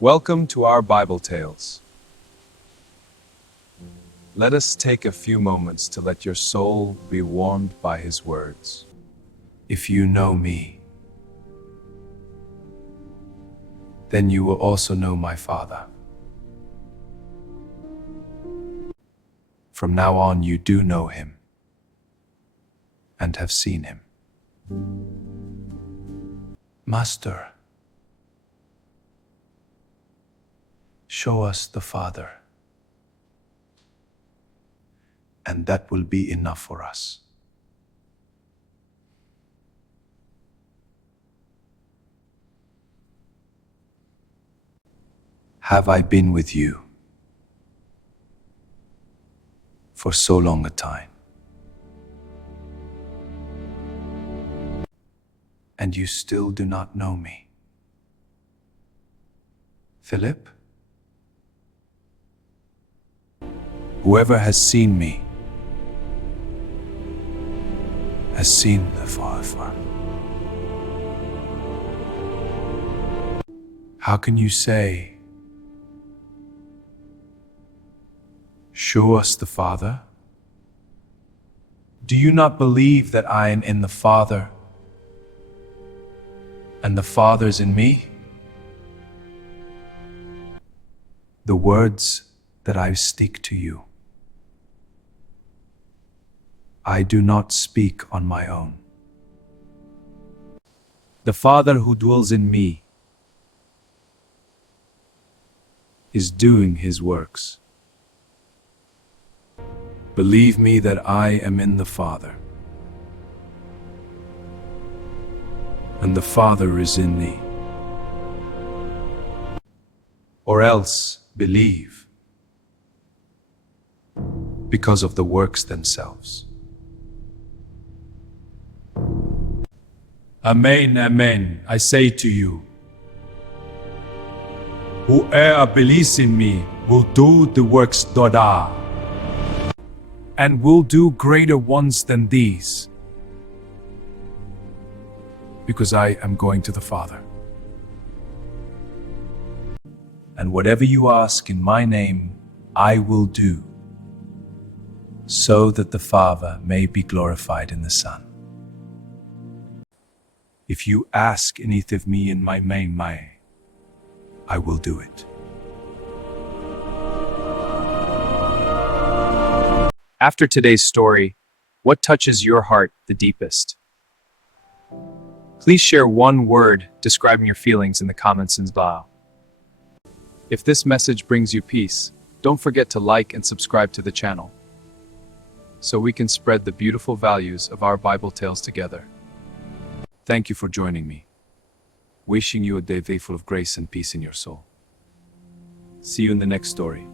Welcome to our Bible Tales. Let us take a few moments to let your soul be warmed by His words. If you know me, then you will also know my Father. From now on, you do know Him and have seen Him. Master, show us the Father, and that will be enough for us. Have I been with you for so long a time, and you still do not know me? Philip? Whoever has seen me has seen the Father. How can you say, "Show us the Father"? Do you not believe that I am in the Father, and the Father's in me? The words that I speak to you, I do not speak on my own. The Father who dwells in me is doing His works. Believe me that I am in the Father, and the Father is in me. Or else believe because of the works themselves. Amen, amen, I say to you, whoever believes in me will do the works that are, and will do greater ones than these, because I am going to the Father. And whatever you ask in my name, I will do, so that the Father may be glorified in the Son. If you ask anything of me in my name, I will do it. After today's story, what touches your heart the deepest? Please share one word describing your feelings in the comments below. If this message brings you peace, don't forget to like and subscribe to the channel, so we can spread the beautiful values of our Bible tales together. Thank you for joining me. Wishing you a day full of grace and peace in your soul. See you in the next story.